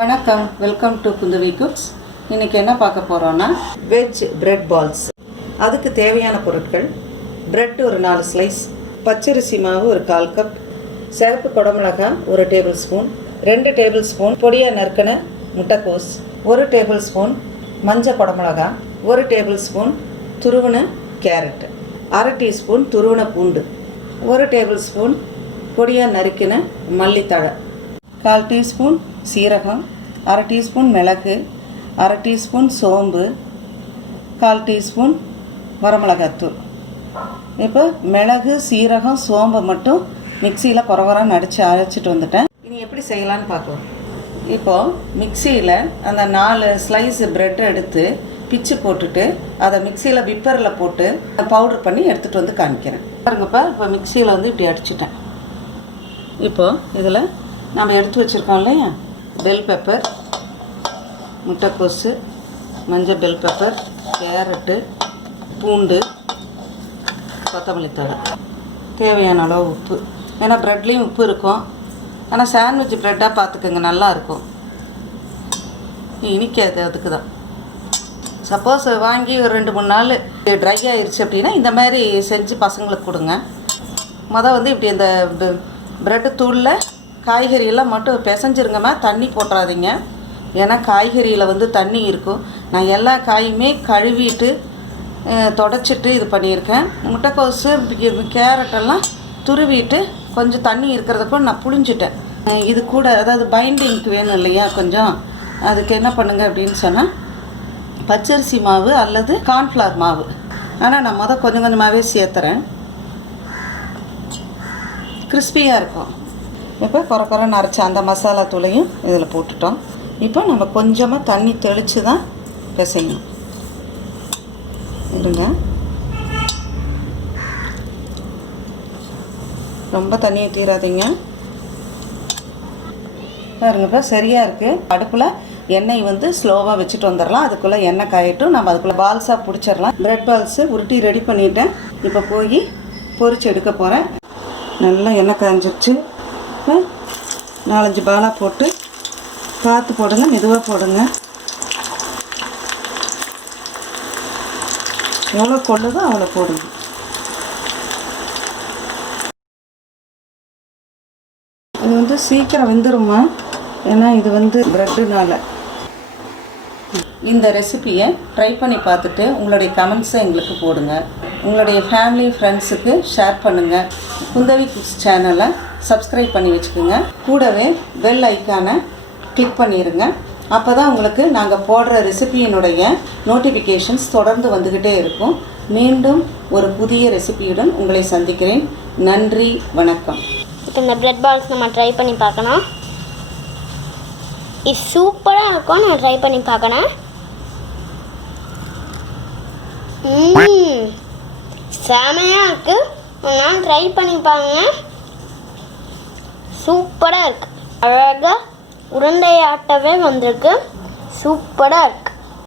வணக்கம், welcome to Kundavai cooks. இன்றைக்கி என்ன பார்க்க போகிறோன்னா வெஜ் பிரெட் பால்ஸ். அதுக்கு தேவையான பொருட்கள்: பிரெட் ஒரு 4 ஸ்லைஸ், பச்சரிசி மாவு ஒரு 1/4 கப், சிவப்பு குடமிளகாய் 1 டேபிள் ஸ்பூன், 2 டேபிள் ஸ்பூன் பொடியாக நறுக்கின முட்டைக்கோஸ், 1 டேபிள் ஸ்பூன் மஞ்சள் குடமிளகாய், 1 டேபிள் ஸ்பூன் துருவின கேரட், 1/2 டீஸ்பூன் துருவின பூண்டு, 1 டேபிள் ஸ்பூன் பொடியாக நறுக்கின மல்லித்தழை, 1/4 டீஸ்பூன் சீரகம், 1/2 டீஸ்பூன் மிளகு, 1/2 டீஸ்பூன் சோம்பு, 1/4 டீஸ்பூன் வரமிளகாத்தூள். இப்போ மிளகு, சீரகம், சோம்பை மட்டும் மிக்சியில் குறவரான்னு அரைச்சிட்டு வந்துட்டேன். இனி எப்படி செய்யலான்னு பார்க்கலாம். இப்போது மிக்சியில் அந்த 4 ஸ்லைஸ் ப்ரெட்டை எடுத்து பிச்சு போட்டுட்டு அதை மிக்சியில் விப்பரில் போட்டு பவுடர் பண்ணி எடுத்துகிட்டு வந்து காமிக்கிறேன். பாருங்கப்பா, இப்போ மிக்சியில் வந்து இப்படி அடிச்சிட்டேன். இப்போது இதில் நம்ம எடுத்து வச்சுருக்கோம் இல்லையா, பெல் பெப்பர், முட்டைக்கோஸு, மஞ்சள் பெல் பெப்பர், கேரட்டு, பூண்டு, கொத்தமல்லி தழை, தேவையான அளவு உப்பு. ஏன்னா ப்ரெட்லேயும் உப்பு இருக்கும், ஆனால் சாண்ட்விச் ப்ரெட்டாக பார்த்துக்கோங்க, நல்லாயிருக்கும், இனிக்காது. அதுக்கு தான் சப்போஸ் வாங்கி ஒரு 2-3 நாள் ட்ரை ஆயிடுச்சு அப்படின்னா இந்த மாதிரி செஞ்சு பசங்களுக்கு கொடுங்க. வந்து இப்படி இந்த ப்ரெட்டு தூளில் காய்கறியெல்லாம் மட்டும் பிசைஞ்சிருங்கம்மா, தண்ணி போட்டுறாதீங்க. ஏன்னா காய்கறியில் வந்து தண்ணி இருக்கும். நான் எல்லா காயுமே கழுவிட்டு தொடச்சிட்டு இது பண்ணியிருக்கேன். முட்டைக்கோஸு, கேரட்டெல்லாம் துருவிட்டு கொஞ்சம் தண்ணி இருக்கிறதுக்கும் நான் புழிஞ்சிட்டேன். இது கூட அதாவது பைண்டிங்க்கு வேணும் இல்லையா கொஞ்சம், அதுக்கு என்ன பண்ணுங்க அப்படின்னு சொன்னால் பச்சரிசி மாவு அல்லது கார்ன்ஃப்ளவர் மாவு. ஆனால் நான் கொஞ்சம் கொஞ்சமாகவே சேர்த்துறேன், கிறிஸ்பியாக இருக்கும். இப்போ குறைன்னு அரைச்ச அந்த மசாலா தூளையும் இதில் போட்டுட்டோம். இப்போ நம்ம கொஞ்சமாக தண்ணி தெளித்து தான் பிசையணும். இருங்க, ரொம்ப தண்ணி ஊற்றிடாதீங்க. பாருங்கப்பா, சரியாக இருக்குது. அடுப்பில் எண்ணெய் வந்து ஸ்லோவாக வச்சுட்டு வந்துடலாம். அதுக்குள்ளே எண்ணெய் காயட்டும், நம்ம அதுக்குள்ளே பால்ஸாக பிடிச்சிடலாம். ப்ரெட் பால்ஸு உருட்டி ரெடி பண்ணிவிட்டேன். இப்போ போய் பொரிச்சு எடுக்க போகிறேன். நல்லா எண்ணெய் காய்ஞ்சிருச்சு. 4-5 பாலாக போட்டு பார்த்து போடுங்க, மெதுவாக போடுங்க. எவ்வளோ கொள்ளுதோ அவ்வளோ போடுங்க. இது வந்து சீக்கிரம் வெந்துருமா, ஏன்னா இது வந்து ப்ரெட்டுனால. இந்த ரெசிபியை ட்ரை பண்ணி பார்த்துட்டு உங்களுடைய கமெண்ட்ஸை எங்களுக்கு போடுங்க. உங்களுடைய ஃபேமிலி ஃப்ரெண்ட்ஸுக்கு ஷேர் பண்ணுங்கள். குந்தவி குக்ஸ் சேனலை சப்ஸ்கிரைப் பண்ணி வச்சுக்கோங்க. கூடவே பெல் ஐக்கானை கிளிக் பண்ணிடுங்க. அப்போ தான் உங்களுக்கு நாங்கள் போடுற ரெசிபியினுடைய நோட்டிஃபிகேஷன்ஸ் தொடர்ந்து வந்துக்கிட்டே இருக்கும். மீண்டும் ஒரு புதிய ரெசிபியுடன் உங்களை சந்திக்கிறேன். நன்றி, வணக்கம். இப்போ இந்த ப்ரெட் பால்ஸ் நம்ம ட்ரை பண்ணி பார்க்கணும். இது சூப்பராக இருக்கும், நான் ட்ரை பண்ணி பார்க்கணும். செமையாக இருக்குது, நான் ட்ரை பண்ணி பாருங்க. சூப்பராக இருக்குது, அழகாக உருண்டையாட்டவே வந்திருக்கு, சூப்பராக இருக்குது.